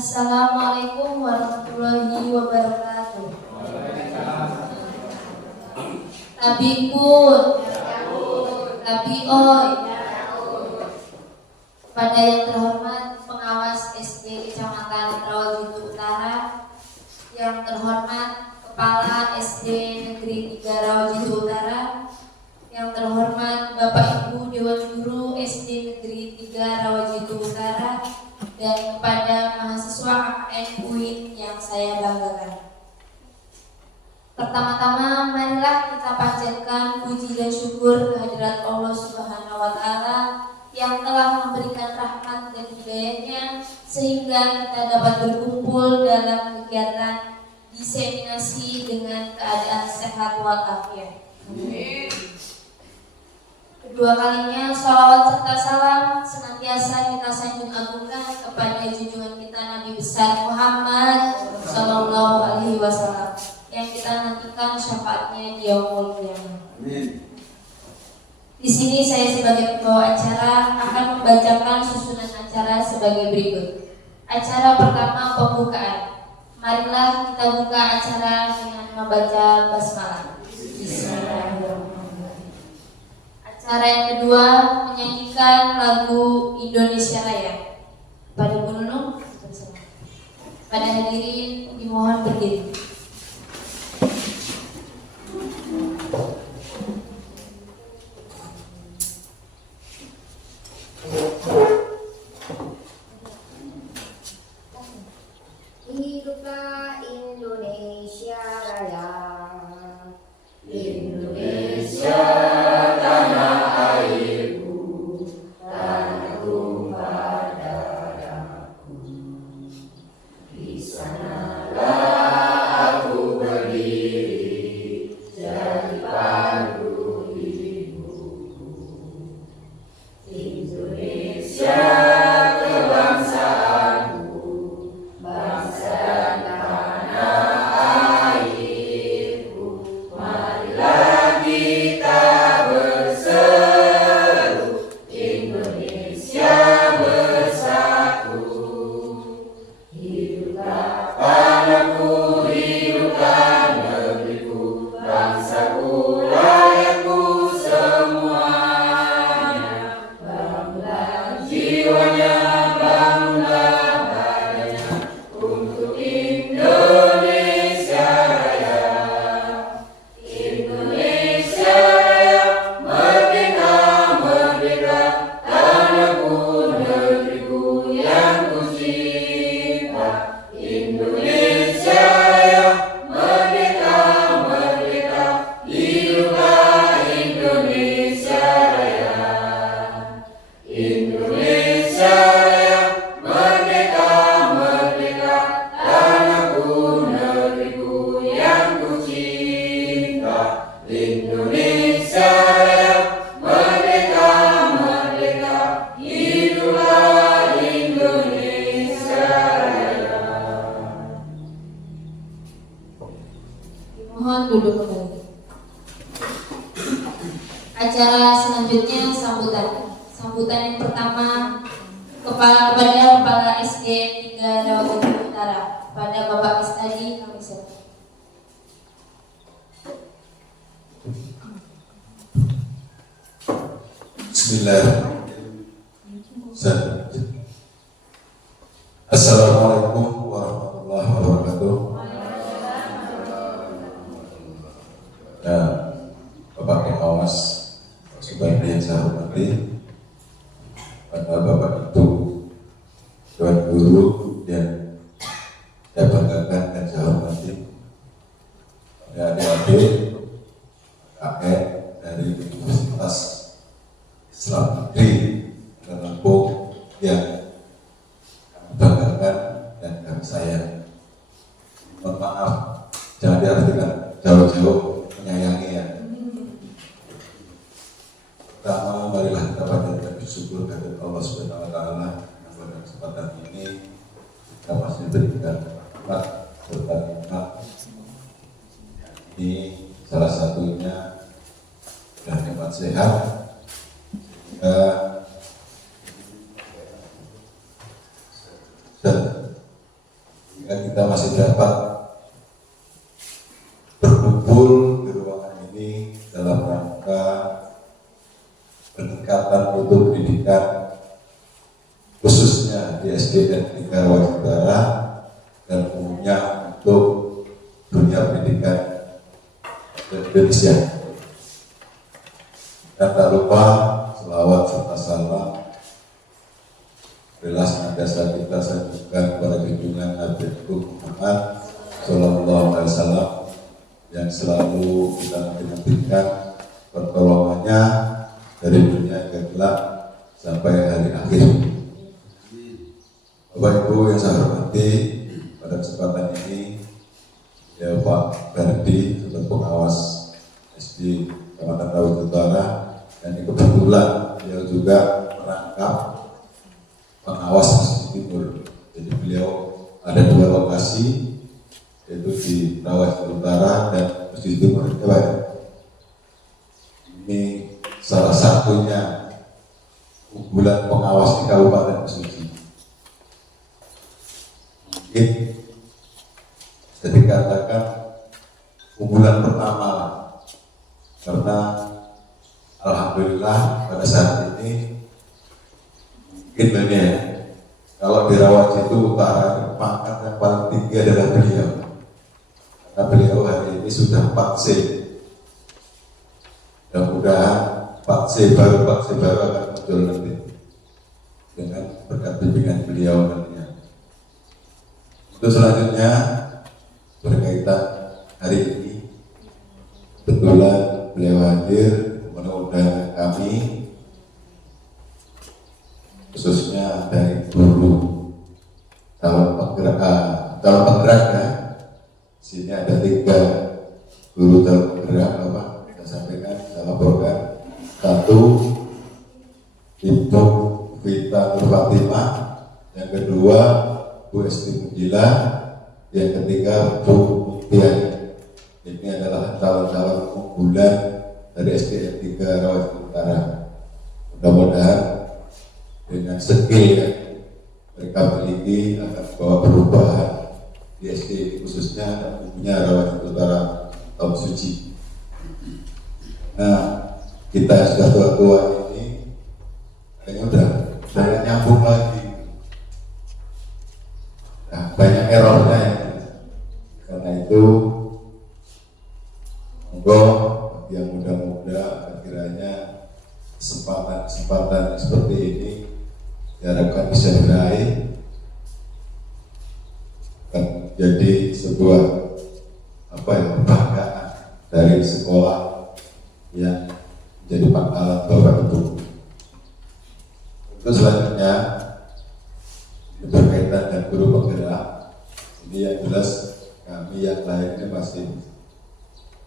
Assalamualaikum warahmatullahi wabarakatuh. Tabikun, tabioi. Kepada yang terhormat pengawas SD Kecamatan Rawajutu Utara, yang terhormat Kepala SD Negeri 3 Rawajutu Utara, yang terhormat Bapak Ibu Dewan Guru SD Negeri 3 Rawajutu Utara, dan kepada mahasiswa KKN UIN yang saya banggakan. Pertama-tama, marilah kita panjatkan puji dan syukur kehadirat Allah Subhanahu wa Ta'ala yang telah memberikan rahmat dan hidayahnya sehingga kita dapat berkumpul dalam kegiatan diseminasi dengan keadaan sehat walafiat. Kedua kalinya, sholawat serta salam senantiasa kita sanjung agungkan kepada junjungan kita Nabi besar Muhammad Sallallahu Alaihi Wasallam yang kita nantikan syafaatnya di yaumul qiyamah. Di sini saya sebagai pembawa acara akan membacakan susunan acara sebagai berikut. Acara pertama, pembukaan. Marilah kita buka acara dengan membaca basmalah. Bismillahirrahmanirrahim. Acara yang kedua, menyanyikan lagu Indonesia Raya. Pada Bu Nunung, pada hadirin dimohon berdiri. Hiduplah Indonesia Raya, Indonesia tanah airku, tanah tumpah darahku. Di sanalah aku berdiri, jadi pandu hidupku. Indonesia kebangsaanku, bangsa dan tanah airku. Marilah kita berseru, Indonesia bersatu. Hiduplah tanahku, hiduplah negeriku, bangsaku, rakyatku semuanya. Bangunlah jiwanya, bangunlah badannya untuk Indonesia Raya. Indonesia Raya, merdeka, merdeka, tanahku, negeriku yang ku cinta. Indonesia Raya, merdeka, merdeka, hiduplah Indonesia Raya. Indonesia Raya, merdeka, merdeka, tanahku, negeriku yang ku cinta. Indonesia Raya, merdeka, merdeka, hiduplah Indonesia Raya. Mohon duduk kembali. Acara selanjutnya sambutan. Sambutan yang pertama kepada Kepala SD 3 Rawajutu Utara, pada Bapak Istadi kami silakan. Bismillahirrahmanirrahim. Assalamualaikum warahmatullahi wabarakatuh. Ya, Bapak Pengawas, sebagai yang saya hormati, pada Bapak Ibu Dewan Guru yang saya banggakan dan saya hormati, pada adik-adik kakek dari Universitas Islam Negeri Lampung yang kami banggakan dan kami sayang. Mohon maaf, jangan diartikan jauh-jauh, menyayangi ya. Pertama, marilah kita panjatkan bersyukur kepada Allah Subhanahu wa Ta'ala yang pada kesempatan ini kita masih berikan rahmat serta nikmat. Ini salah satunya adalah nikmat sehat, sehingga kita masih dapat berkumpul di ruangan ini dalam rangka peningkatan mutu pendidikan khususnya di SDN 3 Rawajib Utara dan umumnya untuk dunia pendidikan Indonesia. Dan tak lupa selawat serta salam berilah senantiasa kita sanjungkan kepada junjungan Nabi Muhammad Sallallahu Alaihi Wasallam yang selalu kita nantikan pertolongannya dari dunia yang gelap sampai hari akhir. Bapak Ibu yang saya hormati, pada kesempatan ini ya Pak Ferdi sebagai pengawas SD Kecamatan Rawajib Utara, dan ini kebetulan beliau juga merangkap pengawas Masjid Timur. Jadi beliau ada 2 lokasi, yaitu di Rawajib Utara dan Masjid Timur. Ini salah satunya unggulan pengawas di Kabupaten Mesuji. Mungkin bisa dikatakan unggulan pertama lah, karena alhamdulillah pada saat ini mungkin ya, kalau di Rawajib Utara pangkat yang paling tinggi adalah beliau, karena beliau hari ini sudah 4C. Mudah-mudahan 4C baru akan muncul nanti dengan berkat bimbingan beliau nantinya. Untuk selanjutnya berkaitan hari ini, kebetulan beliau hadir mengundang kami, khususnya dari guru calon penggerak ya. Sini ada 3 guru calon penggerak, Bapak kita sampaikan, saya laporkan. 1 Ibu Vita Nur Fatimah, yang kedua Bu Esti Mujila, yang ketiga Bu Mutiani. Ini adalah calon-calon unggulan dari SDN 3 Rawajib Utara. Mudah-mudahan dengan skill yang mereka miliki akan membawa perubahan di SD khususnya dan umumnya Rawajib Utara tahun suci. Nah, kita yang sudah tua-tua ini kayaknya udah banyak nyambung lagi. Nah, banyak errornya ya. Karena itu monggo bagi yang muda-muda kiranya kesempatan seperti ini diharapkan bisa diraih, akan jadi sebuah kebanggaan dari sekolah yang menjadi pangkalan Bapak Ibu. Untuk selanjutnya berkaitan dengan guru penggerak, ini yang jelas kami yang lain ini masih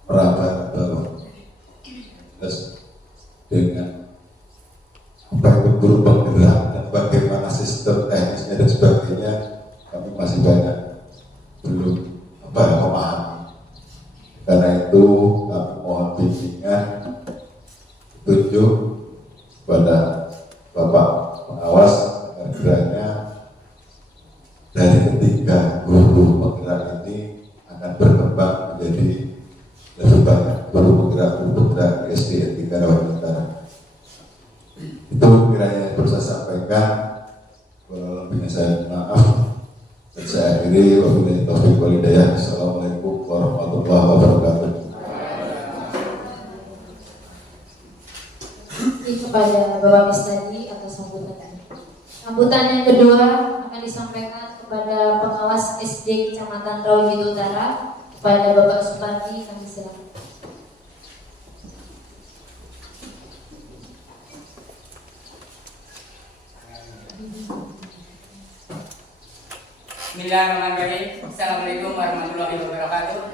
meraba ke bawah. Terus dengan itu guru penggerak dan bagaimana sistem teknisnya dan sebagainya, kami masih banyak belum memahami. Karena itu kami mohon bimbingan petunjuk kepada Bapak pengawas agar kiranya dari ketiga guru penggerak ini akan berkembang menjadi lebih banyak guru penggerak di SDN 3 Rawajib Utara. Itu kiranya yang perlu saya sampaikan. Kalau lebihnya saya maaf. Dan saya akhiri, wabillahi taufiq wal hidayah. Assalamualaikum warahmatullahi wabarakatuh. Kepada Bapak Mistadi atas sambutan. Sambutan yang kedua akan disampaikan kepada pengawas SD Kecamatan Rawajib Utara, kepada Bapak Supardi. Kami silakan. Bismillahirrahmanirrahim. Assalamualaikum warahmatullahi wabarakatuh.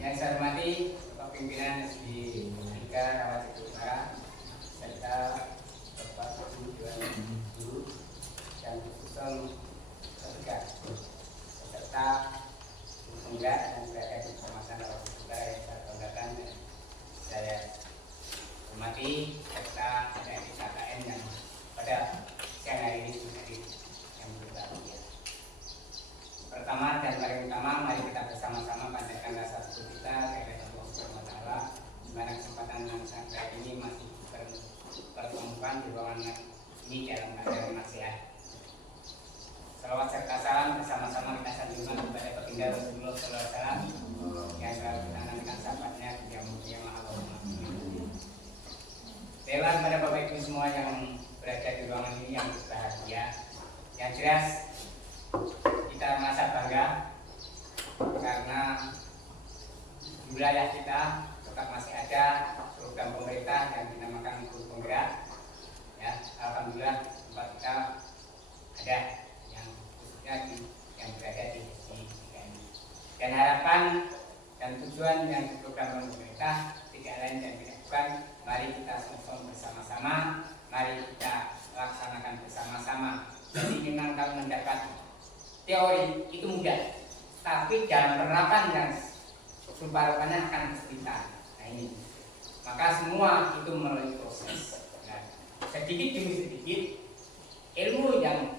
Yang saya hormati Bapak Pimpinan SD 3 Rawajib Utara serta Bapak Guru dan khusus petugas serta penggerak dan berada di Kecamatan Rawajib Utara yang saya banggakan dan saya hormati serta ada KKN yang pada siang hari ini menjadi yang Yang jelas kita merasa bangga karena di wilayah kita tetap masih ada program pemerintah yang dinamakan guru penggerak. Ya, alhamdulillah tempat kita ada yang khususnya yang berada di ini. Dan harapan dan tujuan yang diprogramkan pemerintah tidak lain dan tidak bukan, mari kita sama-sama bersama-sama, mari kita laksanakan bersama-sama. Jadi memang kalau mendapat teori itu mudah, tapi dalam penerapan yang rupa-rupanya akan kesulitan. Nah ini, maka semua itu melalui proses. Nah, sedikit demi sedikit ilmu yang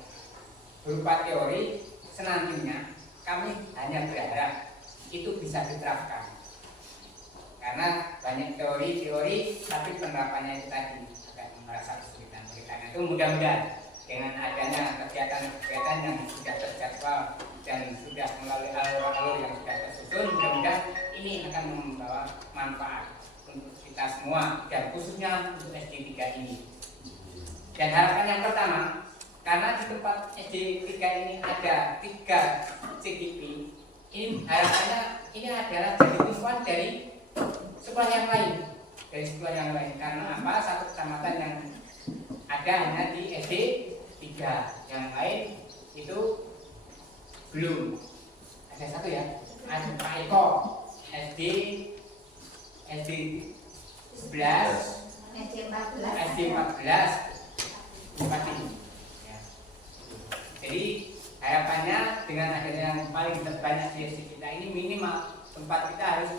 berupa teori senantinya kami hanya berharap itu bisa diterapkan. Karena banyak teori-teori, tapi penerapannya itu tadi agak merasa kesulitan. Karena itu mudah-mudahan dengan adanya kegiatan-kegiatan yang sudah terjadwal dan sudah melalui alur-alur yang sudah tersusun, mudah-mudahan ini akan membawa manfaat untuk kita semua dan khususnya untuk SD 3 ini. Dan harapan yang pertama, karena di tempat SD 3 ini ada 3 CGP, ini harapannya ini adalah jadi tumpuan dari sekolah yang lain, karena apa? Satu kecamatan yang ada hanya di SD 3, yang lain itu belum. Ada satu ya, ada Pak Eko SD 11, SD 14 Bupati. Ya. Jadi harapannya dengan adanya yang paling terbanyak di SD kita ini, minimal tempat kita harus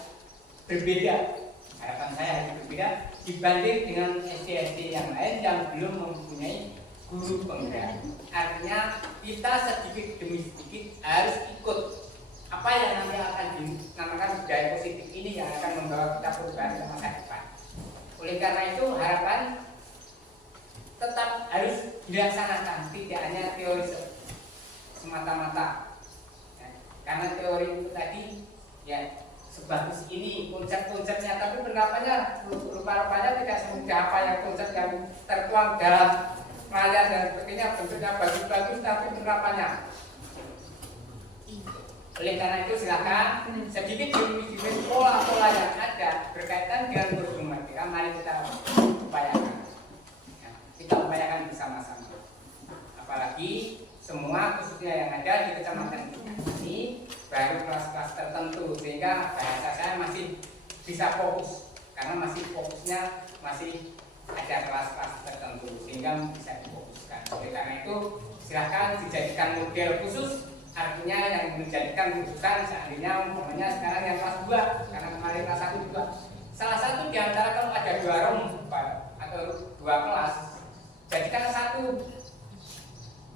berbeda. Harapan saya harus berbeda dibanding dengan SD-SD yang lain yang belum mempunyai guru penggerak. Artinya kita sedikit demi sedikit harus ikut apa yang nanti akan dinamakan budaya positif ini yang akan membawa kita perubahan ke masa depan. Oleh karena itu harapan tetap harus dilaksanakan, tidak hanya teori semata-mata. Ya, karena teori itu tadi ya sebagus ini konsep-konsepnya, tapi penerapannya rupa-rupanya tidak semudah apa yang konsep yang tertuang dalam layar dan sebagainya, bentuknya bagus-bagus tapi penerapannya. Oleh karena itu silakan sedikit demi pola-pola yang ada berkaitan dengan kurikulum merdeka, mari kita upayakan. Ya, kita upayakan bersama-sama. Apalagi semua khususnya yang ada di kecamatan ini baru kelas-kelas tertentu, sehingga bahasa saya masih bisa fokus karena masih fokusnya masih ada kelas-kelas tertentu sehingga bisa difokuskan. Oleh karena itu silakan dijadikan model khusus, artinya yang menjadikan rujukan seandainya umpamanya sekarang yang kelas 2, karena kemarin kelas 1 juga salah satu di antara kalau ada 2 room atau 2 kelas, jadikan satu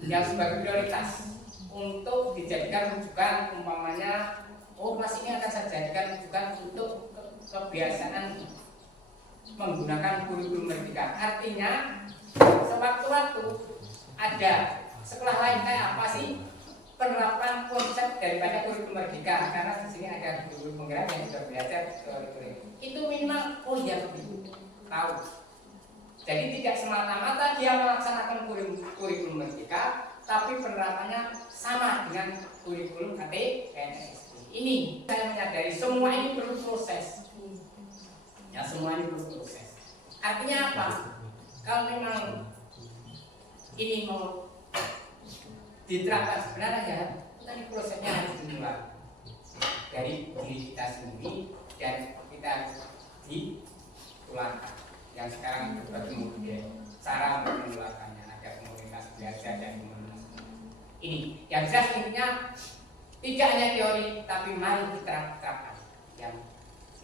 yang sebagai prioritas untuk dijadikan rujukan, umpamanya kelas ini akan saya jadikan rujukan untuk kebiasaan menggunakan kurikulum merdeka. Artinya sewaktu-waktu ada sekolah lain kayak apa sih penerapan konsep daripada kurikulum merdeka, karena di sini ada guru penggerak yang sudah belajar teori-teori itu minimal tahu. Jadi tidak semata-mata dia melaksanakan kurikulum merdeka, tapi penerapannya sama dengan kurikulum KTNSD. Ini saya menyadari semua ini perlu proses. Ya, semua ini perlu proses. Artinya apa? Kalau memang ini mau diterapkan sebenarnya, tadi prosesnya harus dimulai dari diri kita sendiri dan kita harus ditularkan. Yang sekarang berbagi model cara untuk menularkannya, ada komunitas belajar dan komunitas ini. Yang jelas intinya tidak hanya teori, tapi mari kita terapkan yang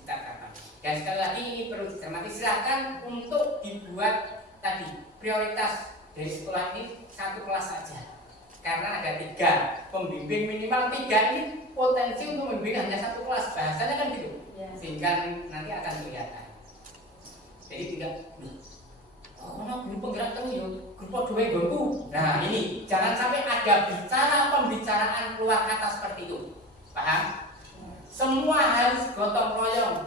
kita terapkan. Dan sekali lagi ini perlu dicermati, silakan untuk dibuat tadi prioritas dari sekolah ini satu kelas saja. Karena ada 3 pembimbing, minimal 3 ini potensi untuk membimbing hanya satu kelas, bahasanya kan gitu, sehingga nanti akan kelihatan. Jadi tidak, guru penggerak tahu ya, guru dua guru. Nah ini jangan sampai ada pembicaraan keluar kata seperti itu, paham? Semua harus gotong royong,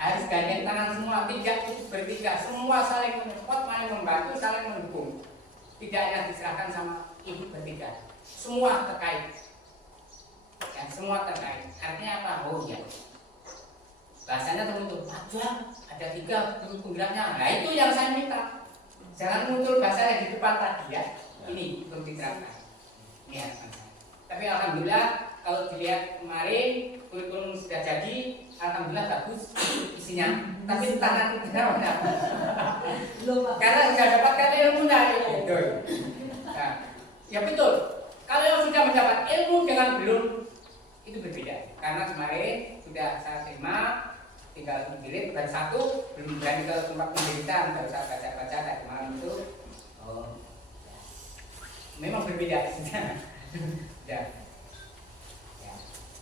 harus gandeng tangan semua, tidak bertiga, semua saling mensupport, saling membantu, saling mendukung. Tidak hanya diserahkan sama ibu bertiga, semua terkait. Ya, semua terkait. Artinya apa? Oh ya. Bahasanya tertutup. Ada 3 penggeraknya. Nah itu yang saya minta. Jangan muncul bahasa di depan tadi ya. Ini belum diterapkan. Ini harapan saya. Tapi alhamdulillah kalau dilihat kemarin kurikulum sudah jadi, alhamdulillah bagus isinya. Tapi entah nanti gimana. Karena sudah dapatkan ilmunya gitu. Nah, ya betul. Kalau yang sudah mendapat ilmu dengan belum itu berbeda. Karena kemarin sudah saya terima, tinggal menjilid baru 1, belum berani ke tempat penjilitan, baru saya baca-baca tadi malam itu. Oh, memang berbeda isinya. Ya.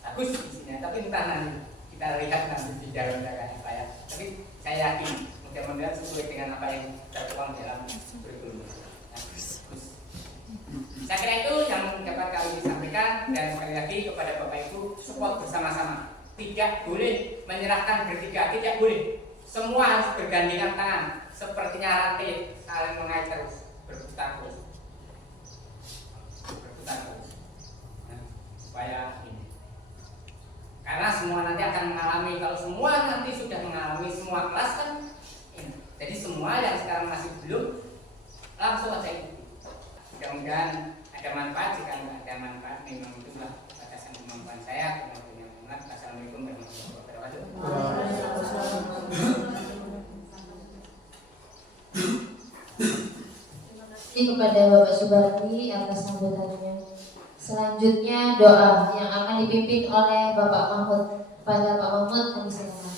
Bagus isinya, tapi entah nanti kita lihat nanti di dalamnya kayak apa ya. Tapi saya yakin mudah-mudahan sesuai dengan apa yang tertuang dalam kurikulum. Saya kira itu yang dapat kami sampaikan, dan sekali lagi kepada Bapak Ibu support bersama-sama. Tidak boleh menyerahkan bertiga, tidak boleh. Semua harus bergandengan tangan, sepertinya rantai saling mengait terus, berputar terus. Supaya ini. Karena semua nanti akan mengalami, kalau semua nanti sudah mengalami semua kelas kan ini. Jadi semua yang sekarang masih belum langsung aja ikuti. Mudah-mudahan ada manfaat. Jika tidak ada manfaat, memang itulah batasan kemampuan saya. Assalamualaikum warahmatullahi wabarakatuh. Terima kasih kepada Bapak Subardi atas sambutannya. Selanjutnya doa yang akan dipimpin oleh Bapak Mahmud. Kepada Pak Mahmud kami silakan.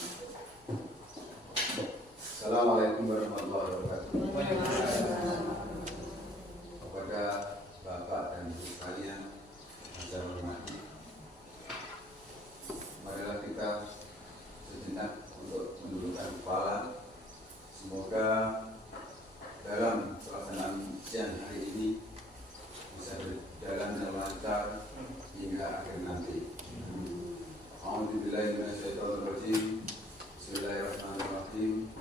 Assalamualaikum warahmatullahi wabarakatuh. Kepada Bapak dan Ibu sekalian yang saya hormati, marilah kita sejenak untuk menundukkan kepala. Semoga dalam pelaksanaan siang hari ini bisa berjalan dengan lancar hingga akhir nanti. A'udzubillahi minasyaitonirrajim. Bismillahirrahmanirrahim.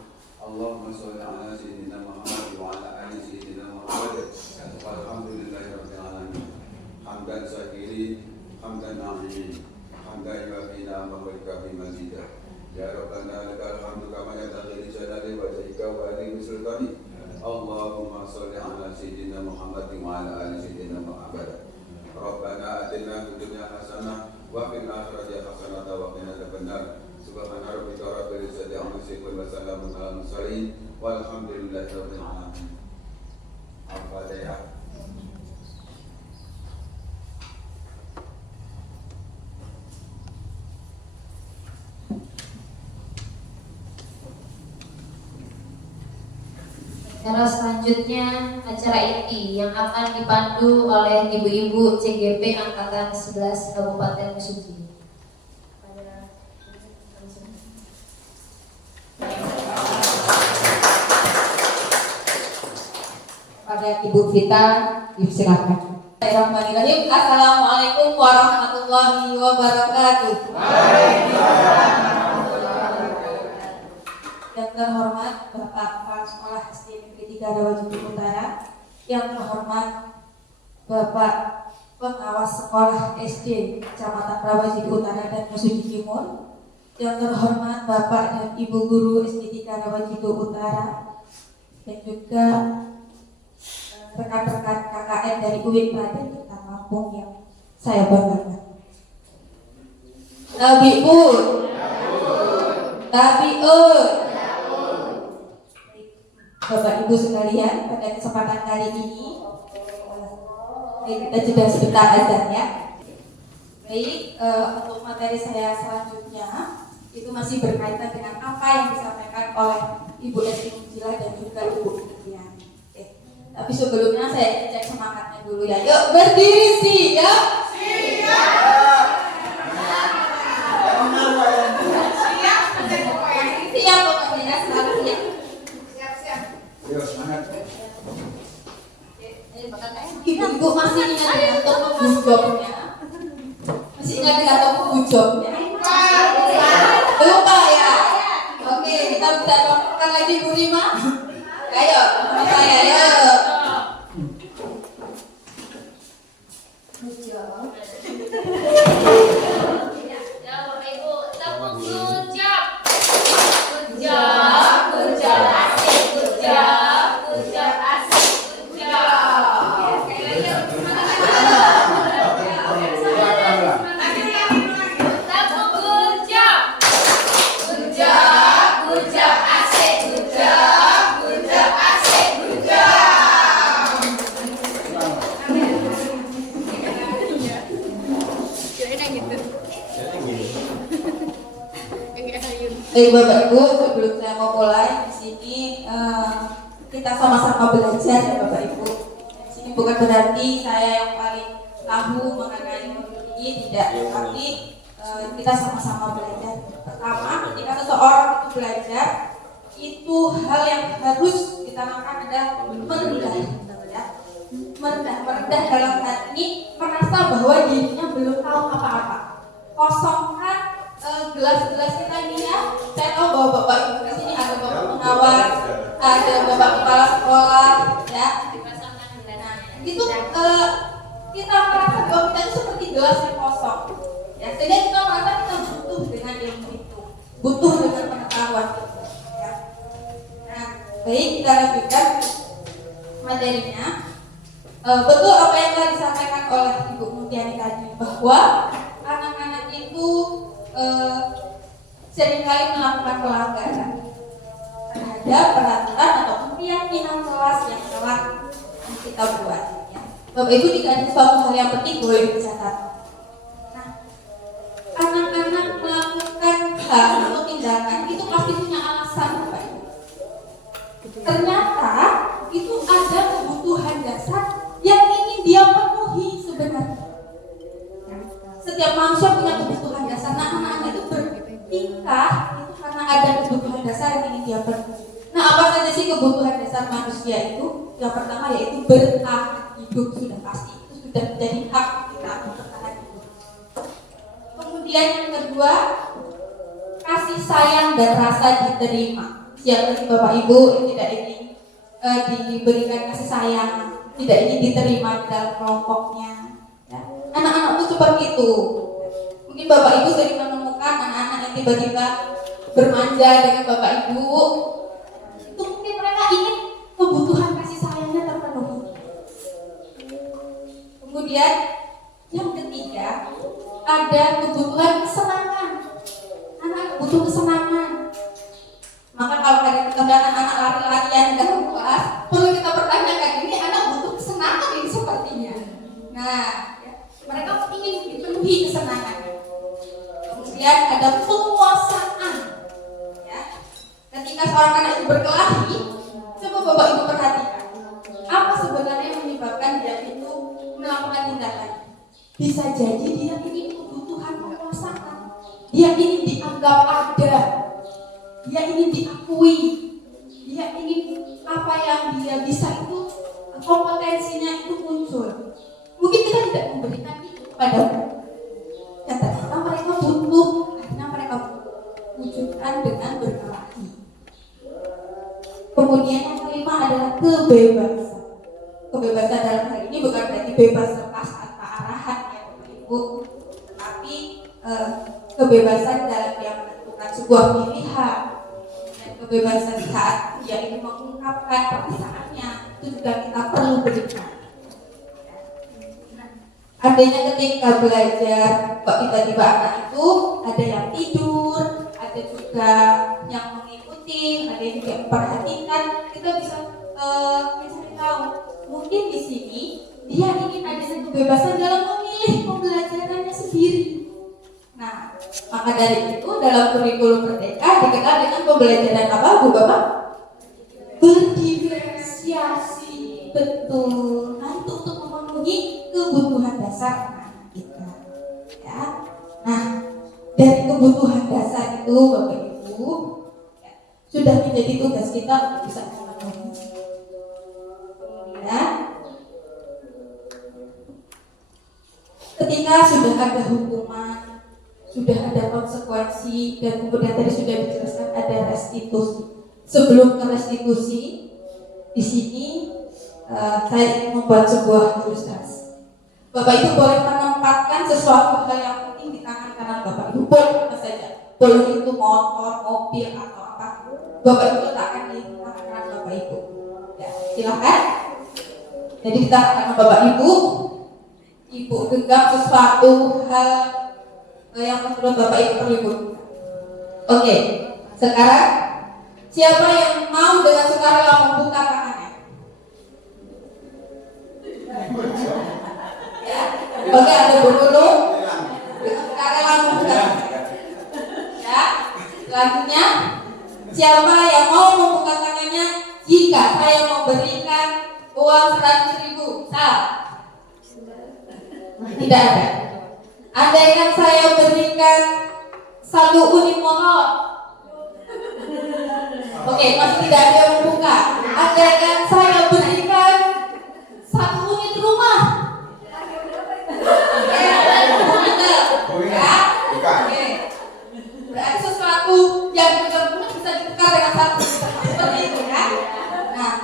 Allahumma sholli ala sayyidina Muhammad wa ala ali sayyidina Muhammad. Alhamdulillahirabbil alamin. Hamdan syakirin, hamdan na'imin, hamdan yuafi ni'amahu wa yukafi mazidah. Ya Rabbana lakal hamdu kama yanbaghi li jalali wajhika wa li sultani. Allahumma sholli ala sayyidina Muhammad wa ala ali sayyidina Muhammad. Rabbana atina fid dunya hasanah wa fil akhirati hasanah wa qina adzabannar. Subhana rabbika rabbil izzati amma yasifun wa salamun alal mursalin walhamdulillahi rabbil alamin. Al-Fatihah. Acara selanjutnya acara inti yang akan dipandu oleh ibu-ibu CGP Angkatan 11 Kabupaten Mesuji. Pada Ibu Vita, silakan. Bismillahirrahmanirrahim. Assalamualaikum warahmatullahi wabarakatuh. Yang terhormat Bapak Kepala Sekolah SD Negeri 3 Rawajati Utara, yang terhormat Bapak Pengawas Sekolah SD Kecamatan Rawajati Utara dan Mesuji Timur, yang terhormat Bapak dan Ibu Guru SD 3 Rawajati Utara, dan juga rekan-rekan KKN dari UIN Klaten Kota Lampung yang saya banggakan. Tabi'un, tabi'un. Bapak Ibu sekalian, pada kesempatan kali ini kita juga sebentar azan ya. Baik, untuk materi saya selanjutnya itu masih berkaitan dengan apa yang disampaikan oleh Ibu Esti Mujila dan juga Ibu Fitriani. Tapi sebelumnya saya cek semangatnya dulu ya. Yuk berdiri siap. Siap. Siap pokoknya selalu siap. Siap. Yuk semangat. Ibu masih ingat dengan toko bujoknya? Masih ingat dengan toko bujoknya? Lupa ya. Oke, kita bisa lakukan lagi Bu Rima. Ayo, saya yuk. Ya, Bapak Ibu, tepuk good job. Good job, good job, asik, good job, asik, good job. Sekali lagi. Tepuk good job. Good job, asik, good job, asik, good job. Baik Bapak Ibu, sebelum saya mau mulai di sini kita sama-sama belajar ya Bapak Ibu. Di sini bukan berarti saya yang paling tahu mengenai modul ini, tidak, tapi kita sama-sama belajar. Pertama, ketika seseorang itu belajar, itu hal yang harus ditanamkan adalah merendah, ya. Merendah dalam hati, merasa bahwa dirinya belum tahu apa-apa. Kosongkan gelas-gelas kita ini ya. Saya tahu bahwa Bapak Ibu di sini ada Bapak pengawas, ada Bapak kepala sekolah, ya. Nah, itu kita merasa bahwa kita itu seperti gelas yang kosong, ya. Sehingga kita merasa kita butuh dengan ilmu itu, butuh dengan pengetahuan itu, ya. Nah, baik, kita lanjutkan materinya. Betul apa yang telah disampaikan oleh Ibu Mutiani tadi, bahwa anak-anak itu seringkali melakukan pelanggaran terhadap peraturan atau keyakinan kelas yang telah kita buat, ya. Bapak Ibu, tidak ada suatu hal yang penting boleh dicatat. Nah, anak-anak melakukan hal atau tindakan itu pasti punya alasan, Bapak Ibu. Ternyata itu ada kebutuhan dasar yang ingin dia penuhi sebenarnya. Setiap manusia punya kebutuhan dasar. Nah, anak-anak itu bertingkah itu karena ada kebutuhan dasar yang ingin dia penuhi. Nah, apa saja sih kebutuhan dasar manusia itu? Yang pertama yaitu bertahan hidup, sudah pasti itu sudah menjadi hak kita untuk bertahan hidup. Kemudian yang kedua, kasih sayang dan rasa diterima. Siapa sih Bapak Ibu yang tidak ingin diberikan kasih sayang, tidak ingin diterima di dalam kelompoknya, ya. Anak-anak itu seperti itu. Mungkin Bapak Ibu sering menemukan anak-anak yang tiba-tiba bermanja dengan Bapak Ibu. Itu mungkin mereka ingin kebutuhan kasih sayangnya terpenuhi. Kemudian yang ketiga, ada kebutuhan kesenangan. Anak butuh kesenangan. Maka kalau ada anak-anak lari-larian dalam kelas, perlu kita pertanyakan, ini anak butuh kesenangan ini sepertinya. Nah, ya, mereka ingin dipenuhi kesenangannya. Kemudian ada penguasaan, ya. Ketika seorang anak itu berkelahi, coba Bapak Ibu perhatikan, apa sebenarnya yang menyebabkan dia itu melakukan tindakan? Bisa jadi dia ingin kebutuhan penguasaan, dia ingin dianggap ada, dia ingin diakui, dia ingin apa yang dia bisa itu, kompetensinya itu muncul. Mungkin kita tidak memberikan itu kepada mereka. Dan ternyata mereka butuh, akhirnya mereka wujudkan dengan berkelahi. Kemudian yang kelima adalah kebebasan. Kebebasan dalam hal ini bukan berarti bebas lepas tanpa arahan ya Bapak Ibu, tetapi kebebasan dalam dia menentukan sebuah pilihan, dan kebebasan saat dia ingin mengungkapkan perasaannya, itu juga kita perlu berikan. Artinya ketika belajar kok tiba-tiba anak itu ada yang tidur, ada juga yang mengikuti, ada yang juga memperhatikan, kita bisa mencari tahu. Mungkin di sini dia ingin ada kebebasan dalam memilih pembelajarannya sendiri. Nah, maka dari itu dalam kurikulum Merdeka dikenal dengan pembelajaran apa, Bu Bapak? Berdiferensiasi, betul. Nah, itu untuk memenuhi kebutuhan dasar anak kita, ya. Nah, dari kebutuhan dasar itu Bapak Ibu, ya, sudah menjadi tugas kita untuk bisa memenuhi. Kemudian, ketika sudah ada hukuman, sudah ada konsekuensi, dan kemudian tadi sudah dijelaskan ada restitusi. Sebelum ke restitusi, di sini saya ingin membuat sebuah ilustrasi. Bapak Ibu boleh menempatkan sesuatu hal yang penting di tangan kanan Bapak Ibu, boleh apa saja, boleh itu motor, mobil atau apa, Bapak Ibu letakkan di tangan kanan Bapak Ibu. Ya, silakan. Jadi di tangan kanan Bapak Ibu, Ibu genggam sesuatu hal yang menurut Bapak Ibu perlu. Oke, sekarang siapa yang mau dengan sukarela membuka tangannya? Ya, oke, ada Bu Nurul dengan sukarela membuka. Ya, selanjutnya siapa yang mau membuka tangannya jika saya memberikan uang 100.000? Sal? Tidak ada. Andaikan saya berikan 1 unit motor. Oke, masih tidak ada yang membuka. Andaikan saya berikan 1 unit rumah. Ya, oke. Berarti sesuatu yang benar-benar bisa ditukar dengan 1 seperti itu ya. Nah,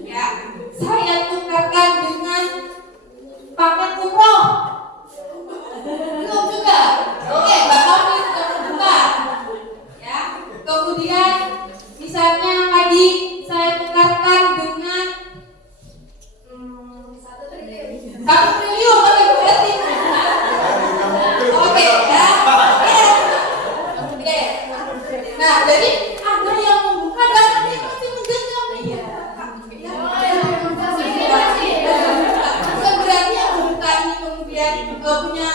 ya, saya tukarkan dengan paket umroh. Belum juga. Oke, Mbak Kami sudah membuka. Ya. Kemudian misalnya tadi saya tukarkan dengan 1 triliun. 1 triliun, oke Bu Eti. Oke, ya. Oke. Nah, jadi ada yang membuka dan ada yang masih menggenggam. Iya. Bukan berarti yang membuka ini kemudian punya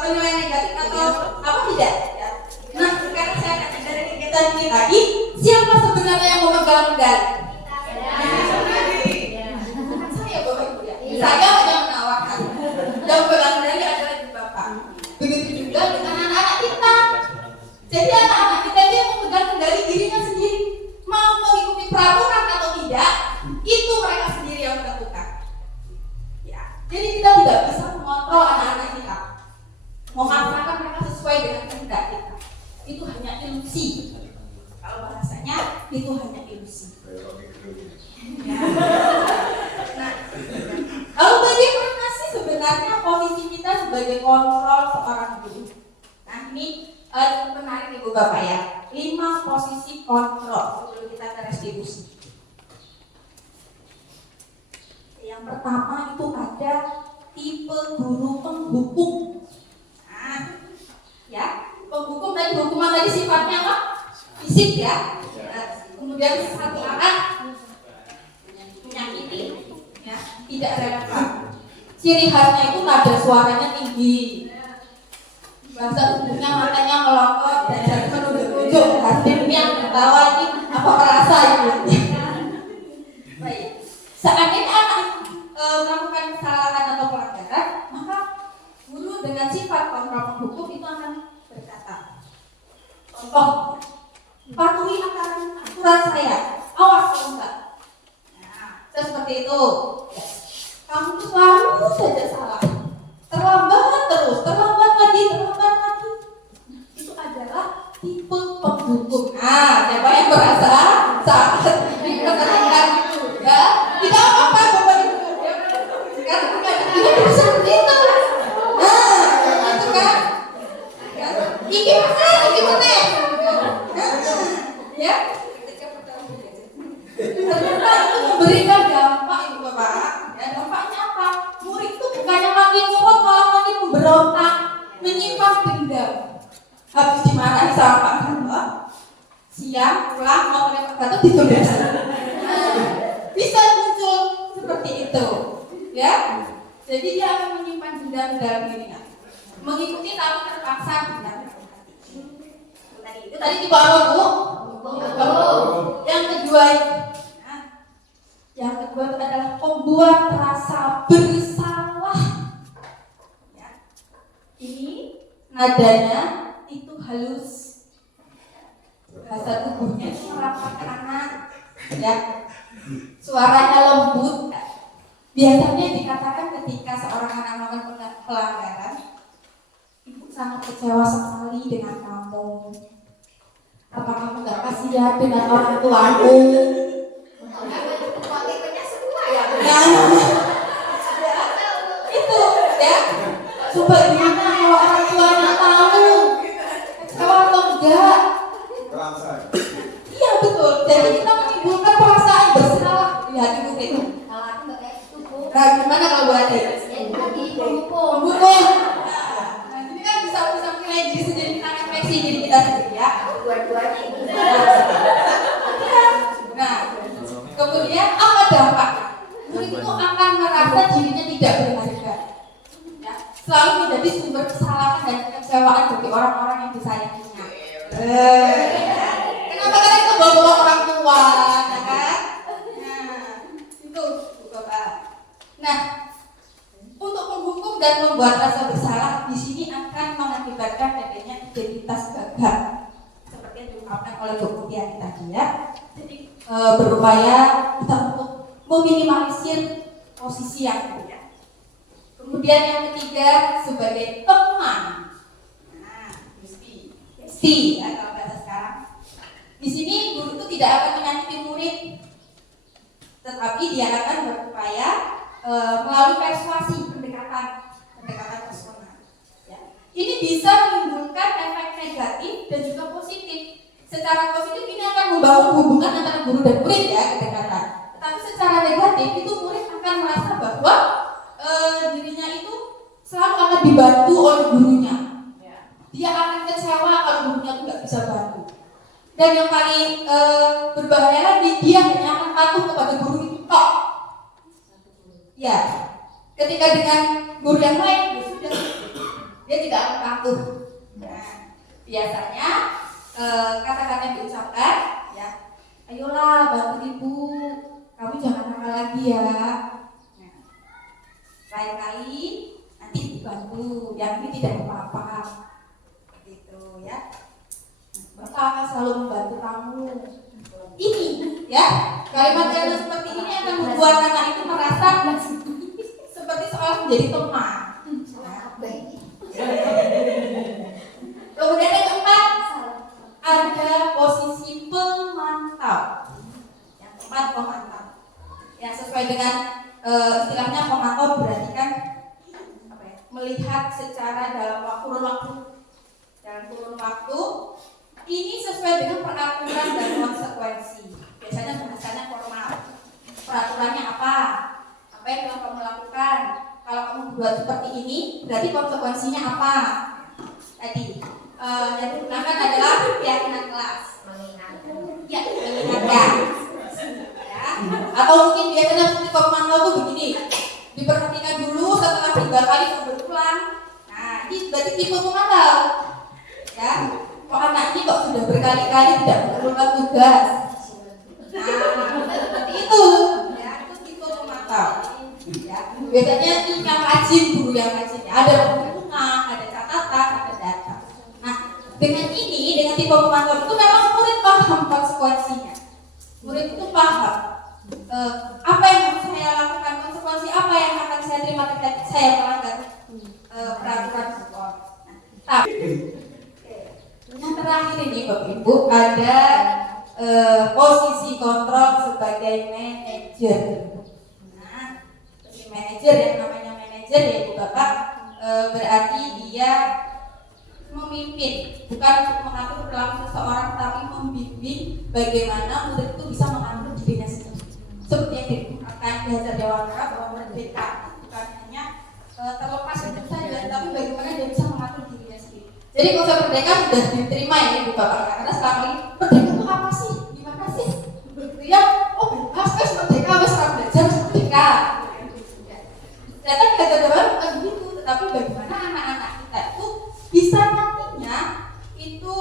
penilaian negatif atau apa tidak ya. Nah, sekarang saya akan dari kegiatan ini tadi, siapa sebenarnya yang memegang medali? Bukan saya Bapak Ibu ya. Saya hanya menawarkan. Yang memegang medali adalah Ibu Bapak. Begitu juga dengan anak-anak kita. Jadi anak-anak kita itu yang memegang kendali dirinya sendiri. Mau mengikuti peraturan atau tidak, itu mereka sendiri yang menentukan. Ya. Jadi kita tidak bisa mengontrol anak-anak kita, memaksakan mereka sesuai dengan kehendak kita. Itu hanya ilusi. Kalau bahasanya itu hanya ilusi. Ya. Nah, lalu bagaimana sih sebenarnya posisi kita sebagai kontrol seorang guru? Nah, ini menarik Ibu Bapak ya. 5 posisi kontrol sebelum kita ke restitusi. Yang pertama itu ada tipe guru penghukum. Nah, ya, penghukum tadi, hukuman tadi sifatnya apa? Fisik ya. Nah, kemudian satu anak menyakiti, ya, tidak relevan. Ciri khasnya itu nada suaranya tinggi. Bahasa tubuhnya matanya melongot dan jari menunjuk-nunjuk. Hasilnya ketawa ini apa terasa itu? Baik. Seandainya anak melakukan kesalahan atau pelanggaran, maka guru dengan sifat kontrol penghukum itu akan berkata, contoh, patuhi aturan saya, awas kalau enggak. Nah, seperti itu. Kamu tuh selalu saja salah, terlambat terus, terlambat lagi. Itu adalah tipe penghukum. Nah, siapa yang merasa sangat dikenakan itu, ya? Tidak apa-apa, Bapak Ibu. Karena kita bisa seperti itu. Nah, itu kan? Iki mana? Ya? Ternyata itu memberikan dampak Ibu Bapak. Ya, dampaknya apa? Murid itu bukannya makin nurut, malah makin memberontak, menyimpan dendam. Habis dimarahi sama Pak Guru, siang pulang mau mendapat kartu ditunda. Bisa muncul seperti itu, ya. Jadi dia akan menyimpan dendam dalam dirinya, mengikuti tapi terpaksa tidak. Itu tadi tipe apa Bu? Yang kedua, yang kedua itu adalah membuat rasa bersalah. Ya. Ini nadanya itu halus, bahasa tubuhnya itu merapat ke kanan, ya. Suaranya lembut. Biasanya dikatakan ketika seorang anak melakukan pelanggaran, ibu sangat kecewa sekali dengan kamu. Apa kamu gak kasihan dengan orang tuamu? Nah, Coba gimana kalau orang tuanya tahu kecewa atau enggak? Iya betul. Jadi kita menimbulkan perasaan bersalah di hati murid. Kalau aku nggak kayak gitu, Bu. Nah, gimana kalau Bu Ade? Tadi menghukum. Mendukung. Nah, ini kan bisa menilai diri sendiri tentang refleksi diri kita sendiri ya. Dua-duanya ini. Nah, kemudian apa dampaknya? Murid itu akan merasa dirinya tidak berharga, ya, selalu menjadi sumber kesalahan dan kekecewaan bagi orang-orang yang disayanginya. Kenapa kalian itu bawa orang tua, ya kan? Nah, itu Bapak. Nah, untuk menghukum dan membuat rasa bersalah di sini akan mengakibatkan adanya identitas gagal, seperti yang diungkapkan oleh Bu Mutiari tadi ya. Jadi berupaya kita untuk meminimalisir posisi yang berbeda. Kemudian yang ketiga sebagai teman. Nah, mesti ya kalau bahasa sekarang. Di sini guru itu tidak akan menyakiti murid, tetapi dia akan berupaya melalui persuasi pendekatan personal. Ya. Ini bisa menimbulkan efek negatif dan juga positif. Secara positif ini akan membangun hubungan antara guru dan murid ya, kedekatan. Tetapi secara negatif itu murid akan merasa bahwa dirinya itu selalu akan dibantu oleh gurunya. Dia akan kecewa kalau gurunya itu nggak bisa bantu. Dan yang paling berbahaya lagi, dia hanya akan patuh kepada guru itu tok. Ya, ketika dengan guru yang lain, ya sudah, dia tidak akan patuh. Nah, biasanya kata-kata yang diucapkan, ya, ayolah bantu ibu, kamu jangan nakal lagi ya. Nah, lain kali nanti dibantu, yang ini tidak apa-apa, gitu ya. Bapak akan selalu membantu kamu. Ini, ya, kalimat-kalimat seperti ini akan membuat anak itu merasa seperti seolah menjadi teman. Kemudian yang keempat, ada posisi pemantau. Yang keempat, pemantau. Ya, sesuai dengan istilahnya pemantau berarti kan apa ya, melihat secara dalam kurun waktu. Ini sesuai dengan peraturan dan konsekuensi. Biasanya bahasanya formal. Peraturannya apa? Apa yang telah kamu lakukan? Kalau kamu buat seperti ini, berarti konsekuensinya apa? Tadi yang digunakan adalah keyakinan kelas. Ya, mengingatkan. Ya. Atau mungkin biasanya seperti pemantau itu begini. Diperhatikan dulu setelah 3 kali berulang. Nah, ini berarti tipe pemantau. Ya. Kok anak ini kok sudah berkali-kali tidak mengumpulkan tugas. Nah, seperti itu. Ya, itu tipe pemantau. Ya, biasanya ini yang rajin, guru yang rajin. Ya, ada penghitungan, ada catatan, ada data. Nah, dengan tipe pemantau itu memang murid paham konsekuensinya. Murid itu paham apa yang harus saya lakukan, konsekuensi apa yang akan saya terima ketika saya melanggar peraturan sekolah. Nah, tapi yang terakhir ini Bapak Ibu ada posisi kontrol sebagai manajer. Nah, sebagai manajer, yang namanya manajer ya Ibu Bapak, berarti dia memimpin, bukan untuk mengatur perilaku seseorang, tapi membimbing bagaimana murid itu bisa mengatur dirinya sendiri. Seperti yang dikatakan di Hajar Dewantara bahwa merdeka bukan hanya terlepas hidup saja, tapi bagaimana dia bisa mengatur dirinya sendiri. Jadi konsep merdeka sudah diterima ya Ibu Bapak, karena selama ini merdeka itu apa sih? Gimana sih? Begitu ya? Oh bebas guys, merdeka harus belajar merdeka. Ternyata di Hajar Dewantara bukan begitu, tetapi bagaimana anak-anak kita itu bisa nantinya itu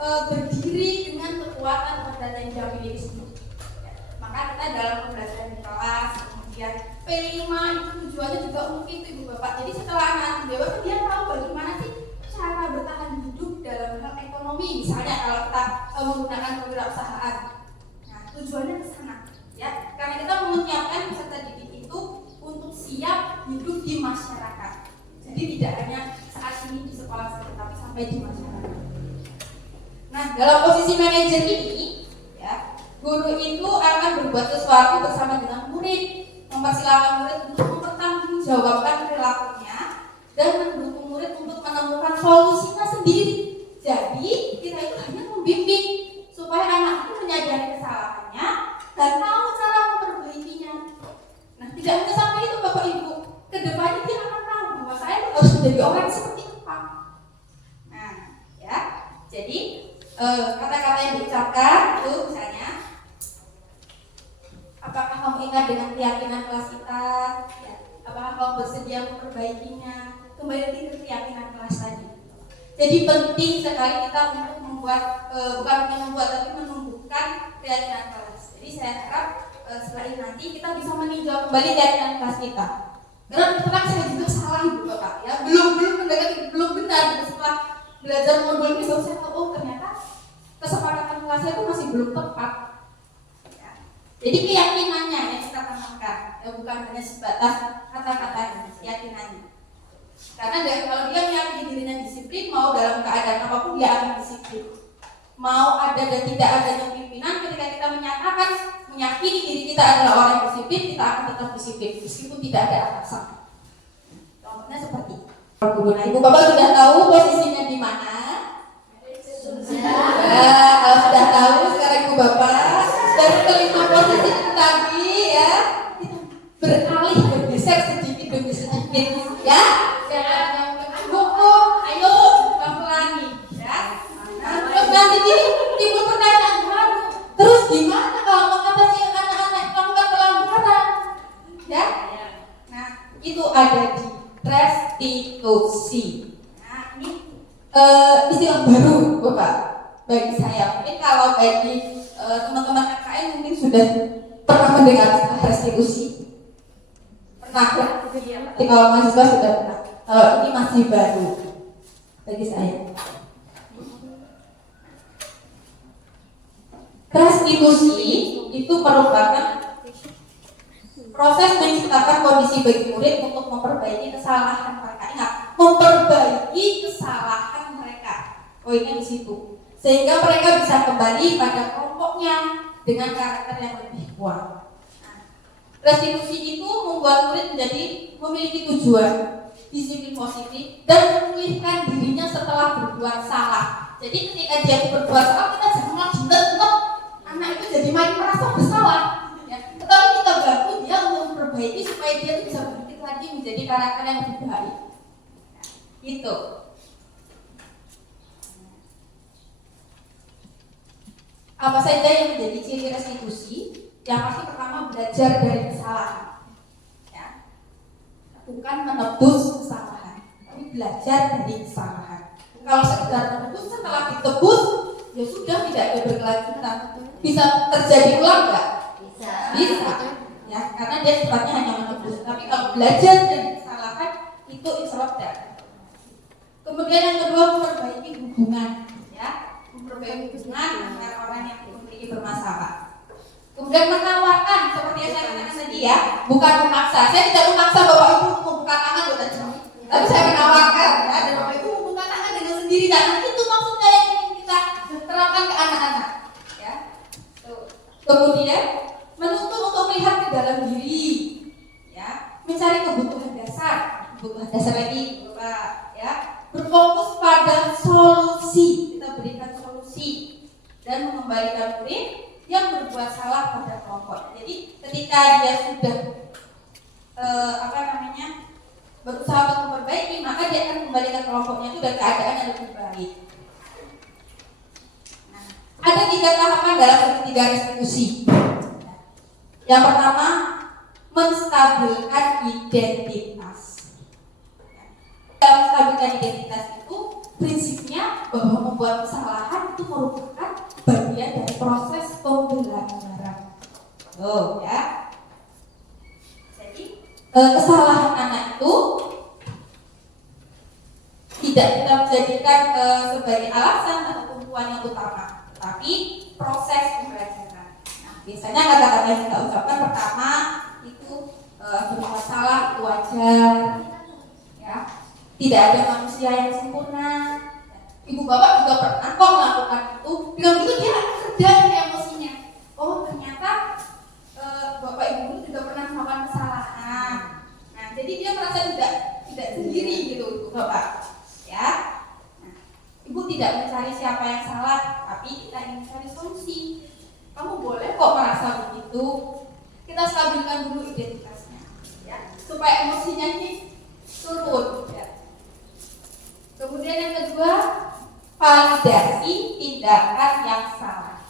berdiri dengan kekuatan pada yang dia miliki sendiri. Ya, maka kita dalam pembelajaran di kelas, kemudian P5 itu tujuannya juga untuk itu Ibu Bapak. Jadi setelah anak dewasa dia tahu bagaimana sih cara bertahan hidup dalam hal ekonomi, misalnya kalau kita menggunakan kewirausahaan. Nah, tujuannya ke sana, ya. Karena kita menyiapkan peserta didik itu untuk siap hidup di masyarakat. Jadi tidak hanya saat ini di sekolah saja, tapi sampai di masyarakat. Nah, dalam posisi manajer ini, ya, guru itu akan berbuat sesuatu bersama dengan murid, mempersilahkan murid untuk mempertanggungjawabkan perilakunya dan mendukung orang seperti apa. Nah, ya. Jadi kata-kata yang diucapkan itu misalnya, apakah kamu ingat dengan keyakinan kelas kita? Ya. Apakah kamu bersedia memperbaikinya? Kembali lagi ke keyakinan kelas tadi. Jadi penting sekali kita untuk membuat, bukan membuat tapi menumbuhkan keyakinan kelas. Jadi saya harap setelah ini nanti kita bisa meninjau kembali keyakinan kelas kita. Karena terkadang saya juga salah ibu bapak, ya belum benar. Setelah belajar modul ini saya tahu, oh ternyata kesepakatan kelas saya itu masih belum tepat. Ya. Jadi keyakinannya yang kita tanamkan, ya bukan hanya sebatas kata-katanya, keyakinannya. Karena kalau dia meyakini dirinya disiplin, mau dalam keadaan apapun dia akan disiplin. Mau ada dan tidak adanya pimpinan, ketika kita menyatakan meyakini diri kita adalah orang yang disiplin, kita akan tetap disiplin meskipun tidak ada atasan. Contohnya seperti nah, ibu bapak sudah tahu posisinya di mana? Nah, kalau sudah tahu sekarang ibu bapak dari kelima posisi itu tadi ya, kita beralih bergeser sedikit demi sedikit ya. Ayo pelan-pelan nih ya. Nah, terus nanti timbul pertanyaan baru. Terus gimana kalau mengatasi anak-anak yang melakukan pelanggaran? Ya. Nah, itu ada di restitusi. Nah, ini istilah baru Bapak bagi saya. Mungkin kalau bagi teman-teman KKN mungkin sudah pernah mendengar istilah restitusi. Pernah ya? Tapi kalau mahasiswa sudah pernah. Kalau ini masih baru bagi saya. Restitusi itu merupakan proses menciptakan kondisi bagi murid untuk memperbaiki kesalahan mereka. Ingat, memperbaiki kesalahan mereka. Poinnya di situ. Sehingga mereka bisa kembali pada kelompoknya dengan karakter yang lebih kuat. Restitusi itu membuat murid menjadi memiliki tujuan, disiplin positif, dan memulihkan dirinya setelah berbuat salah. Jadi ketika dia berbuat salah, kita jangan langsung tetap anak itu jadi makin merasa bersalah. Ya. Tetapi kita bantu dia untuk memperbaiki supaya dia itu bisa bangkit lagi menjadi karakter yang lebih baik. Gitu. Apa saja yang menjadi ciri restitusi? Yang pasti pertama belajar dari kesalahan. Bukan menebus kesalahan, tapi belajar dari kesalahan. Kalau sekedar menebus setelah ditebus, ya sudah tidak ada berkelanjutan. Bisa terjadi ulang nggak? Bisa. Ya, karena dia sifatnya hanya menebus. Tapi kalau belajar dari kesalahan itu insya Allah tidak. Kemudian yang kedua memperbaiki hubungan, ya, memperbaiki hubungan antara orang yang memiliki bermasalah. Kemudian menawarkan seperti yang saya katakan tadi ya, bukan memaksa. Saya tidak memaksa bapak ibu untuk membuka tangan buat tapi saya menawarkan ya, dan bapak ibu membuka tangan dengan sendiri. Dan itu maksudnya yang ingin kita terapkan ke anak-anak. Ya. Kemudian menuntut untuk melihat ke dalam diri, ya, mencari kebutuhan dasar tadi, bapak, ya, berfokus pada solusi. Kita berikan solusi dan mengembalikan murid yang berbuat salah pada kelompok. Jadi ketika dia sudah berusaha untuk memperbaiki, maka dia akan kembali ke kelompoknya itu dan keadaan yang lebih baik. Nah, ada 3 tahapan dalam segitiga restitusi. Yang pertama, menstabilkan identitas. Dalam menstabilkan identitas itu prinsipnya bahwa membuat kesalahan itu merupakan bagian dari proses pembelajaran. Ya. Jadi kesalahan anak itu tidak kita jadikan sebagai alasan atau tumpuan yang utama, tapi proses pembelajaran. Nah, biasanya kata-kata yang kita ucapkan pertama itu berbuat salah itu wajar, ya. Tidak ada manusia yang sempurna. Ibu bapak juga pernah kok melakukan itu. Dengan itu dia akan reda emosinya. Oh ternyata bapak ibu juga pernah melakukan kesalahan. Nah jadi dia merasa tidak sendiri gitu bapak. Ya. Nah, ibu tidak mencari siapa yang salah, tapi kita ingin mencari solusi. Kamu boleh kok merasa begitu. Kita stabilkan dulu identitasnya, ya, supaya emosinya ini turun. Ya. validasi tindakan yang salah.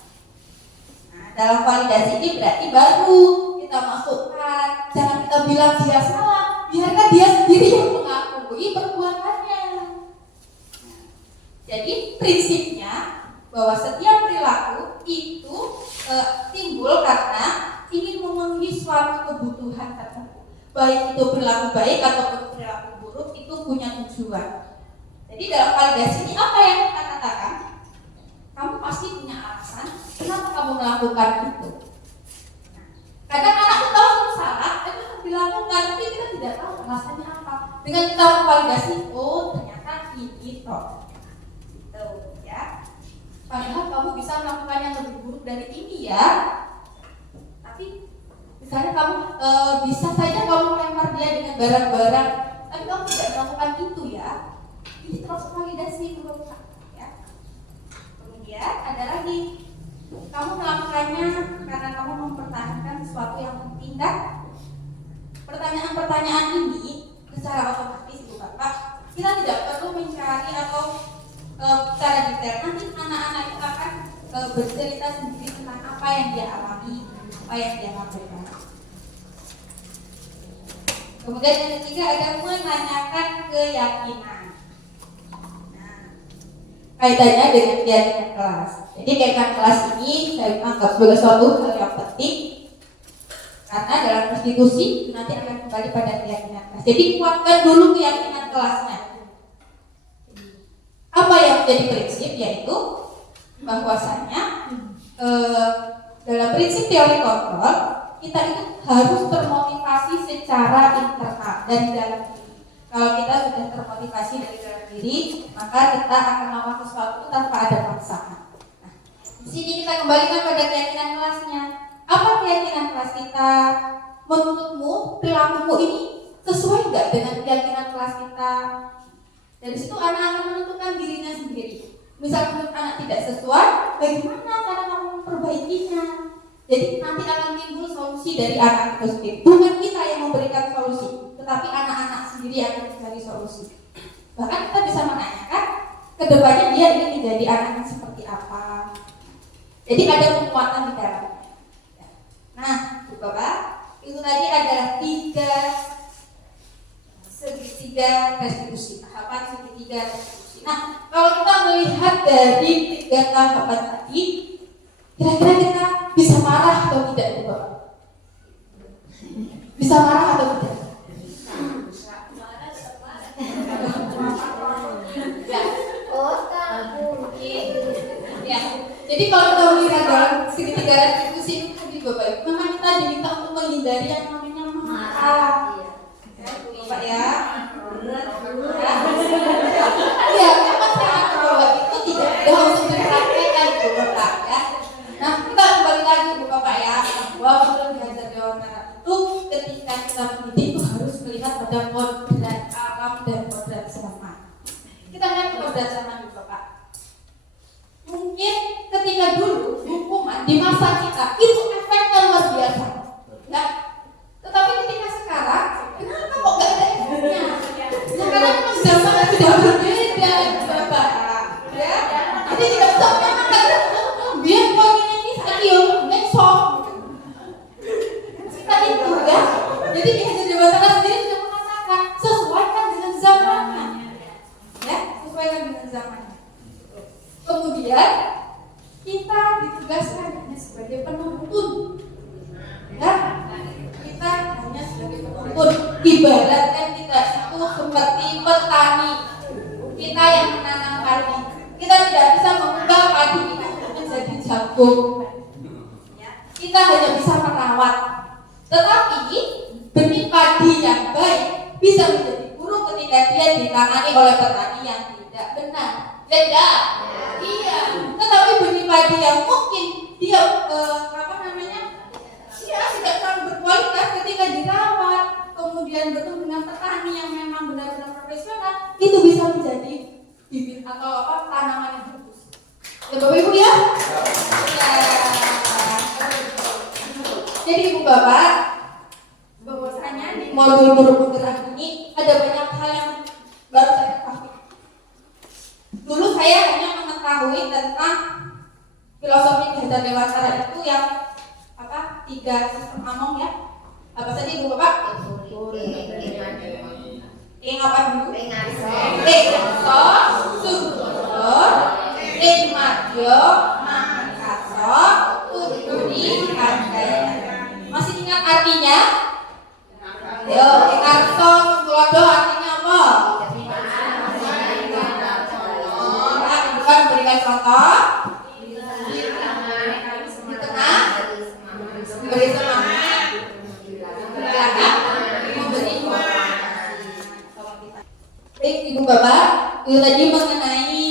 Nah, dalam validasi ini berarti baru kita masukkan, jangan kita bilang dia salah, biarkan dia sendiri yang mengakui perbuatannya. Jadi prinsipnya bahwa setiap perilaku itu timbul karena ingin memenuhi suatu kebutuhan tertentu. Baik itu perilaku baik ataupun perilaku buruk itu punya tujuan. Jadi dalam validasi ini apa yang kita katakan? Kamu pasti punya alasan kenapa kamu melakukan itu. Nah, kadang anak itu tahu itu salah, itu harus dilakukan, tapi kita tidak tahu alasannya apa. Dengan kita validasi, oh ternyata ini toh. Ya, padahal kamu bisa melakukan yang lebih buruk dari ini ya. Tapi misalnya kamu bisa saja kamu melempar dia dengan barang-barang, tapi kamu tidak melakukan itu ya. Ini terus validasi menurut ya. Kemudian ada lagi, kamu melakukannya karena kamu mempertahankan sesuatu yang penting kan? Pertanyaan-pertanyaan ini secara otomatis Ibu Bapak kita tidak perlu mencari atau secara detail. Nanti anak-anak itu akan bercerita sendiri tentang apa yang dia alami, apa yang dia lakukan. Kemudian yang ketiga ada menanyakan keyakinan. Nah, kaitannya dengan keyakinan kelas. Jadi keyakinan kelas ini saya anggap sebagai suatu hal yang penting karena dalam konstitusi nanti akan kembali pada keyakinan kelas. Jadi kuatkan dulu keyakinan kelasnya. Apa yang menjadi prinsip yaitu bahwasanya dalam prinsip teori kontrol kita itu harus termotivasi secara internal dari dalam diri. Kalau kita sudah termotivasi dari dalam diri, maka kita akan melakukan sesuatu tanpa ada paksaan. Nah, di sini kita kembalikan pada keyakinan kelasnya. Apa keyakinan kelas kita? Menurutmu perilakumu ini sesuai nggak dengan keyakinan kelas kita? Dari situ anak akan menentukan dirinya sendiri. Misal menurut anak tidak sesuai, bagaimana cara kamu memperbaikinya? Jadi nanti akan timbul solusi dari anak itu sendiri. Bukan kita yang memberikan solusi, tetapi anak-anak sendiri akan mencari solusi. Bahkan kita bisa menanyakan kedepannya dia ingin menjadi anak yang seperti apa. Jadi ada penguatan di dalamnya. Nah, Bapak, itu tadi adalah segitiga restitusi, tahapan segitiga restitusi. Nah, kalau kita melihat dari 3 tahapan tadi, kira-kira kita bisa marah atau tidak, Bapak? Bisa marah atau tidak? Ya. Jadi kalau kita melihat dalam segitiga restitusi itu tadi, Bapak, memang kita diminta untuk menghindari yang namanya marah. Bapak ya, iya, memang sangat bahwa itu tidak mudah untuk dipraktekkan, Bapak ya. Nah, kita kembali lagi, Bapak ya, bahwa menurut belajar Dewan Karat itu ketika kita mendidik itu harus melihat pada kodrat alam dan kodrat zaman. Kita lihat kodrat zaman, Bapak. Mungkin ketika dulu hukuman di masa kita itu efeknya luar biasa, ya. Tetapi ketika sekarang, kenapa kok gak ada efeknya? Sekarang memang zaman sudah berbeda, Bapak. Ya, nanti tidak bisa menyamakan. Biar poinnya ini tadi ngesok. Kita itu ya. Jadi Hajar Dewantara sendiri sudah mengatakan sesuaikan dengan zamannya. Ya, sesuaikan dengan zamannya. Kemudian kita ditugaskan hanya sebagai penuntun. Ya, kita hanya sebagai penuntun. Ibaratkan kita itu seperti petani. Kita yang menanam padi. Kita tidak bisa mengubah padi itu menjadi jagung. Ya, kita hanya bisa merawat. Tetapi benih padi yang baik bisa menjadi buruk ketika dia ditangani oleh petani yang tidak benar. Tidak. Iya. Tetapi benih padi yang mungkin dia dia tidak terlalu berkualitas ketika dirawat, kemudian bertemu dengan petani yang memang benar-benar profesional, itu bisa menjadi bibit atau tanaman yang bagus. Ya Bapak Ibu ya? Ya. Jadi Ibu Bapak, bahwasanya di modul guru penggerak ini ada banyak hal yang baru saya ketahui. Dulu saya hanya mengetahui tentang filosofi gender dewasa itu yang apa 3 sistem Anom ya. Apa saja Ibu Bapak? Yang apa dulu? Pengarso, Sugoro, Marjo, Mangkaso, Uturi, Handaya. Masih ingat artinya? Yo, Pengarso, Sugoro artinya apa? Ibu kan berikan contoh. Di tengah, beri semangat. Memberi baik Ibu Bapak, itu tadi mengenai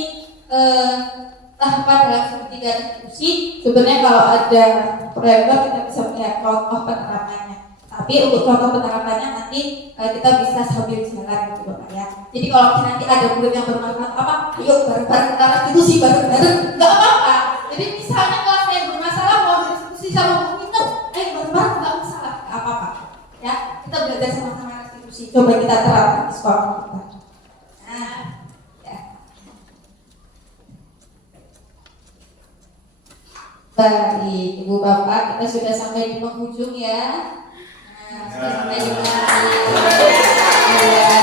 tahapan dalam segitiga diskusi. Sebenarnya kalau ada proyektor kita bisa melihat contoh penerapannya. Tapi untuk contoh penerapannya nanti kita bisa sambil jalan Ibu Bapak ya. Jadi kalau nanti ada murid yang bermanfaat apa, ayo bareng-bareng kita diskusi bareng-bareng, nggak apa-apa. Jadi misalnya kalau saya bermasalah mau diskusi sama Bu Minum, bareng-bareng nggak masalah, nggak apa-apa. Ya, kita belajar sama-sama diskusi. Coba kita terapkan di sekolah kita. Nah, ya. Baik, Ibu Bapak, kita sudah sampai di penghujung ya. Nah, sudah sampai di penghujung. Ya.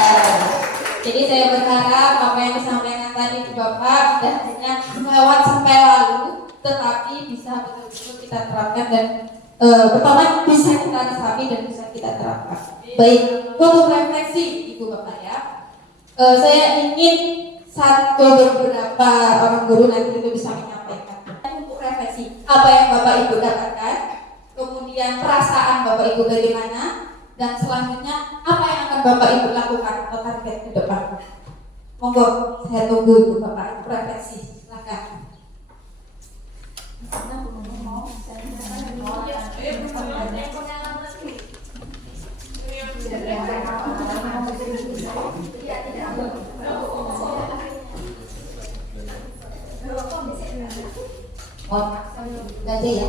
Jadi saya berharap apa yang disampaikan tadi Ibu Bapak tidak hanya lewat sampai lalu, tetapi bisa betul-betul kita terapkan dan pertama bisa kita resapi dan bisa kita terapkan. Baik, untuk refleksi Ibu Bapak ya. Saya ingin beberapa orang guru nanti itu bisa menyampaikan untuk refleksi apa yang Bapak Ibu dapatkan, kemudian perasaan Bapak Ibu bagaimana, dan selanjutnya apa yang akan Bapak Ibu lakukan atau target ke depan. Monggo, saya tunggu Ibu Bapak Ibu refleksi, silakan. Ganti ya.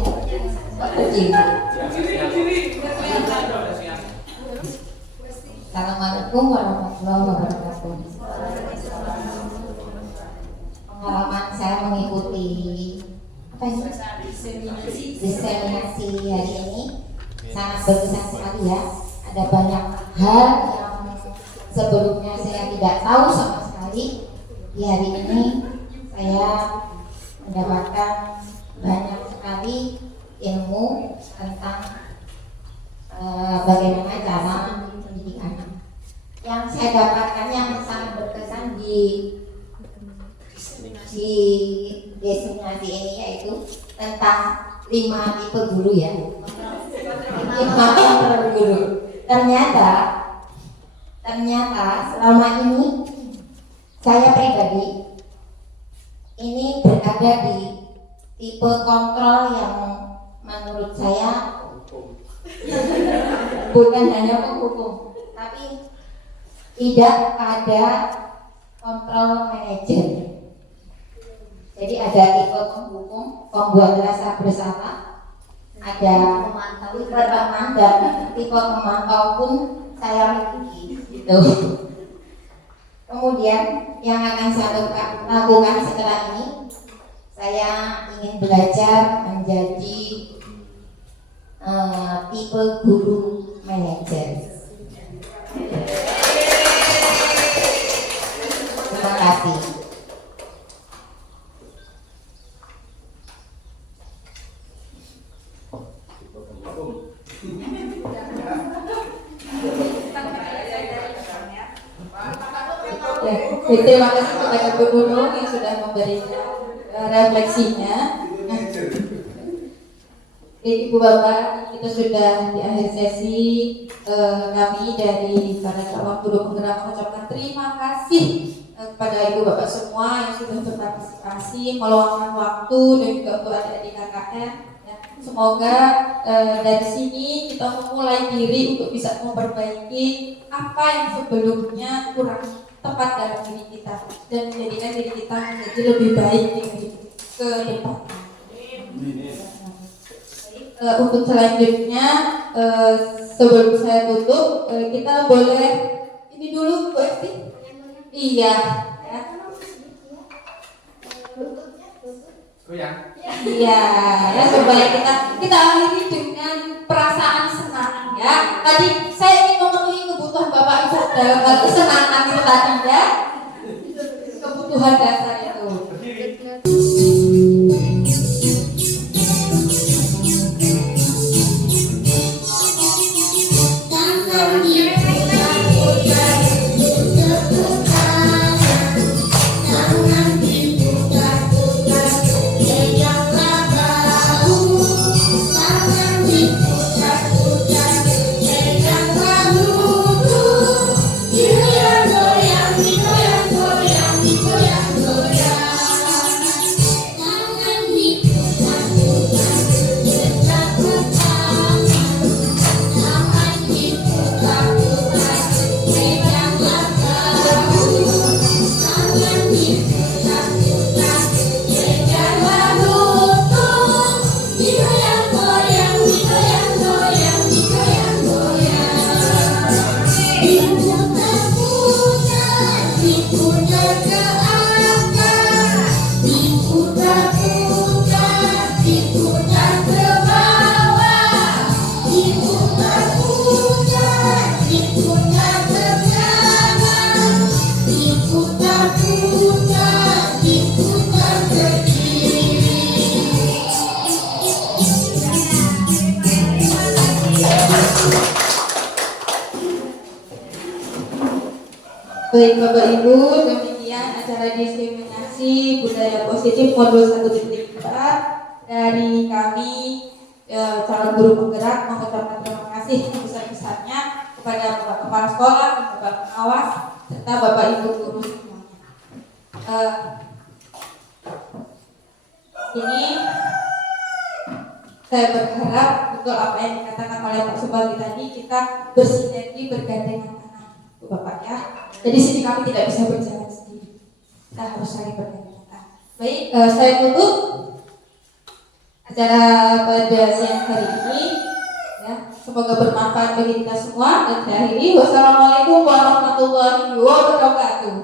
Assalamualaikum warahmatullahi wabarakatuh. Pengalaman saya mengikuti apa ini? Diseminasi hari ini sangat berkesan sekali ya. Ada banyak hal yang sebelumnya saya tidak tahu sama sekali. Di hari ini saya mendapatkan banyak sekali ilmu tentang bagaimana cara pendidikan. Yang saya dapatkan yang sangat berkesan di diseminasi ini yaitu tentang 5 tipe guru ya. 5 tipe guru. Ternyata selama ini saya pribadi ini berada di tipe kontrol yang menurut saya bukan hanya penghukum, tapi tidak ada kontrol manajer. Jadi ada tipe penghukum, pembuat rasa bersalah, ada tipe teman dan tipe pemantau pun saya miliki. Gitu. Kemudian yang akan saya lakukan setelah ini, saya ingin belajar menjadi tipe guru manajer. Terima kasih. Terima kasih kepada Bu Nunung yang sudah memberikan refleksinya. Ibu Bapak, kita sudah di akhir sesi. Kami dari para calon guru penggerak mengucapkan terima kasih kepada Ibu Bapak semua yang sudah berpartisipasi, meluangkan waktu dan juga untuk adik-adik KKN. Semoga dari sini kita memulai diri untuk bisa memperbaiki apa yang sebelumnya kurang tepat dalam diri kita dan menjadikan diri kita menjadi lebih baik ke depan. Untuk selanjutnya sebelum saya tutup kita boleh ini dulu Bu Esti. Iya. Goyang. Iya, ya supaya kita akhiri dengan perasaan senang ya. Tadi saya ingin memenuhi kebutuhan Bapak Ibu dalam hal kesenangan itu tadi ya. Kebutuhan dasar itu. Baik Bapak Ibu, demikian acara diskriminasi budaya positif modul 1.4 dari kami calon guru penggerak mengucapkan terima kasih sebesar-besarnya kepada Bapak Kepala Sekolah, Bapak Pengawas, serta Bapak Ibu guru semuanya. Ini saya berharap betul apa yang dikatakan oleh Pak Subagio tadi, kita bersinergi bergandengan tangan, Bapak ya. Jadi sini kami tidak bisa berjalan sendiri, kita harus saling bergandengan tangan. Baik, saya tutup acara pada siang hari ini. Ya, semoga bermanfaat bagi kita semua dan saya akhiri. Wassalamualaikum warahmatullahi wabarakatuh.